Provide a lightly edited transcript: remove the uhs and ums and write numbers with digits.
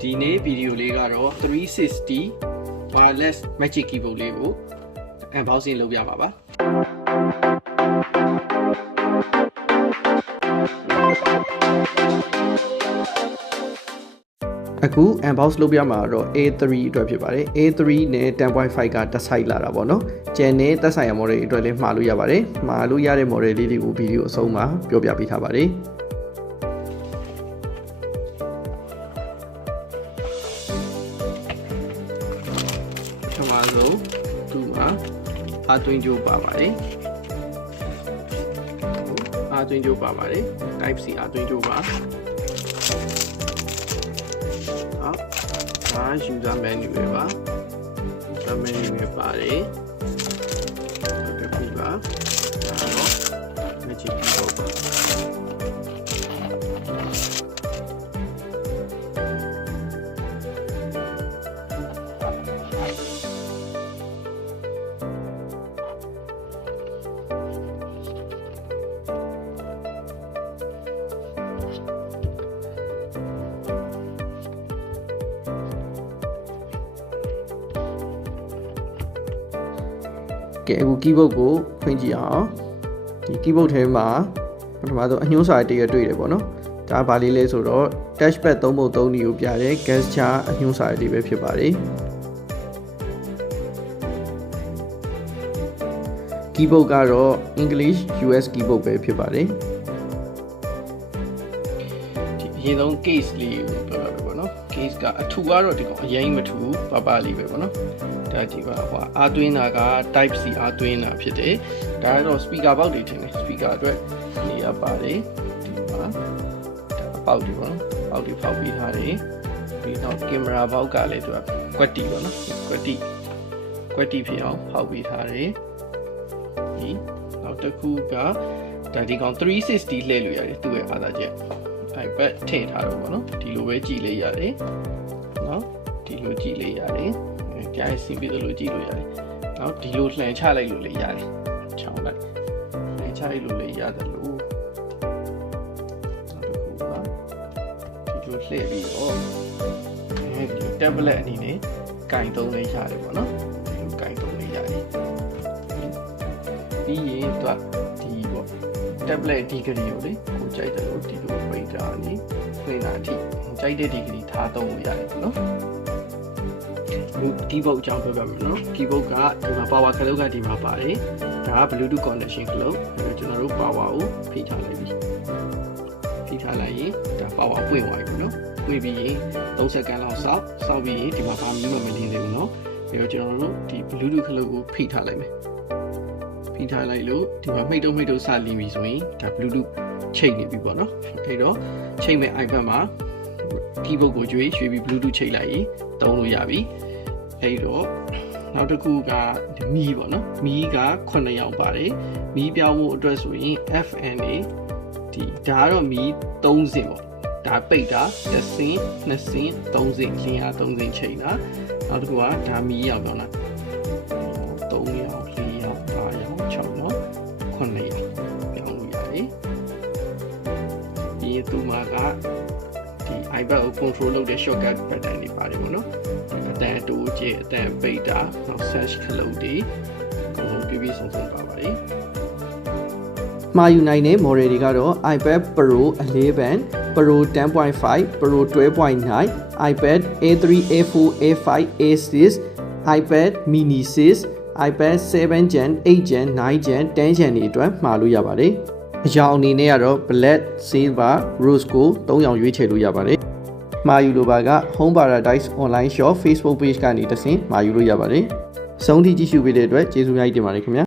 ဒီနေ့ဗီဒီယိုလေးကတော့360 wireless magic keyboard လေးကို unboxing လုပ်ပြပါပါအခု unbox လုပ်ပြမှာတော့ A3 အတွက်ဖြစ်ပါတယ် A3 နဲ့ 10.5 ကတစ်ဆိုင်လာတာပေါ့နော်ကျန်တဲ့သက်ဆိုင်ရာ model အတွက်လည်းမှာလို့ရပါတယ်မှာလို့ရတဲ့ model လေးတွေကိုဗီဒီယိုအဆုံးမှာပြောပြပေးထားပါတယ်ပထမဆုံးသူ့မှာအာသွင်းကြိုးပါပါတယ်အာသွင်းကြိုးပါပါတယ် type C အာသွင်းကြိုးပါဒါ user menu ပဲပါ user menu ပဲပါတယ်ဒီခုပါဒါတော့ magic keyboard ပါကဲအခု keyboard ကိုဖွင့်ကြည့်အောင်ဒီ keyboard ထဲမှာပထမဆုံးအညွှန်းစာတရတွေ့တယ်ပေါ့နော်ဒါဘာလေးလဲဆိုတော့ touchpad 3x3 နည်းကိုပြတဲ့ gesture အညွှန်းစာလေးပဲဖြစ်ပါတယ် keyboard ကတော့ English US keyboard ပဲဖြစ်ပါတယ်ဒီအရင်ဆုံး case လေးကိုပြောပြပါပေါ့နော် case ကအထူကတော့ဒီကောင်အရင်မထူပပလေးပဲပေါ့နော်ဒါကြည့်ပါဟိုအာသွင်းတာက type C အာသွင်းတာဖြစ်တယ်ဒါကတော့ speaker box တွေထင်တယ် speaker အတွက်နေရာပါတယ်ဒီမှာအပေါက်တွေပေါ့နော်ပေါက်တွေဖောက်ပေးထားတယ်ပြီးတော့ camera box ကလည်းသူကကွက်တီပေါ့နော်ကွက်တီဖြစ်အောင်ဖောက်ပေးထားတယ်ဒီနောက်တစ်ခုကဒါဒီကောင်360လှည့်လို့ရတယ်သူ့ရဲ့အားသာချက် iPad ထည့်ထားတော့ပေါ့နော်ဒီလိုပဲကြည့်လေးရတယ်နော်ဒီလိုကြည့်လေးရတယ်ကြားစီပြီးလို့ကြည့်လို့ရတယ်။နောက်ဒီလိုလှန်ချလိုက်လို့လည်းရတယ်။ချောင်းလိုက်လှန်ချလိုက်လို့လည်းရတယ်လို့နောက်တစ်ခုကဒီလိုလှည့်ပြီးတော့ဒီ tablet အနေနဲ့ကင်သုံးလေးရတယ်ပေါ့နော်။ဒီလိုကင်သုံးလေးရတယ်။ပြီးရင်သူကဒီပေါ့ tablet ဒီဂရီကိုလေကိုကြိုက်တယ်လို့ဒီလိုပိတ်တာနေဖွင့်တာအထိကြိုက်တဲ့ဒီဂရီထားသုံးလို့ရတယ်ပေါ့နော်။ keyboard အကြောင်းပြောပြမယ်နော် keyboard ကဒီမှာ power ခလုတ်ကဒီမှာပါတယ်ဒါက bluetooth connection ခလုတ်အဲ့တော့ကျွန်တော်တို့ power ကိုဖိထားလိုက်ပြီဖိထားလိုက်ရင်ဒါ power ပွင့်သွားပြီနော်ပွင့်ပြီးရင်3စက္ကန့်လောက်စောက်ပြီးရင်ဒီမှာဘာမှမလင်းသေးဘူးနော်အဲ့တော့ကျွန်တော်တို့ဒီ bluetooth ခလုတ်ကိုဖိထားလိုက်မယ်ဖိထားလိုက်လို့ဒီမှာမိတ်တုံစလင်းပြီဆိုရင်ဒါ bluetooth ချိန်နေပြီပေါ့နော်အဲ့တော့ချိန်မဲ့ iPad မှာ keyboard ကိုရွှေ့ပြီး bluetooth ချိန်လိုက်ရင်သုံးလို့ရပြီအဲ့တော့နောက်တစ်ခုကမီးပေါ့နော်မီးက9ရောင်ပါတယ်မီးပြောင်းဖို့အတွက်ဆိုရင် FNA ဒီဒါကတော့မီး3စင်ပေါ့ဒါပိတ်တာ1စင်2စင်3စင်လင်းအား3စင်ချိန်တာနောက်တစ်ခုကဒါမီးရောင်ပြောင်းတာ3ရောင်4ရောင်5ရောင်6ရောင်9ရောင်ပြောင်းလို့ရတယ်ဒီသူမှာကဒီ iPad ကို control လုပ်တဲ့ shortcut button တွေပါတယ်ပေါ့နော်အတန်တိုးကျအတန်ပိတ်တာနောက် search ခလုတ်တွေပြည့်စုံပါပါတယ်မှာယူနိုင်တဲ့ model တွေကတော့ iPad Pro 11 Pro 10.5 Pro 12.9 iPad A3 A4 A5 A6 iPad mini 6 iPad 7 Gen 8 Gen 9 Gen 10 Gen တွေအတွက်မှာလို့ရပါတယ်အရောင်အနေနဲ့ကတော့ black silver rose ကို3ရောင်ရွေးချယ်လို့ရပါတယ်မှာယူလိုပါက Home Paradise Online Shop Facebook Page ကနေတဆင့်မှာယူလို့ရပါတယ်။ဆုံးထိကြည့်ရှုပေးတဲ့အတွက်ကျေးဇူးများတင်ပါတယ်ခင်ဗျာ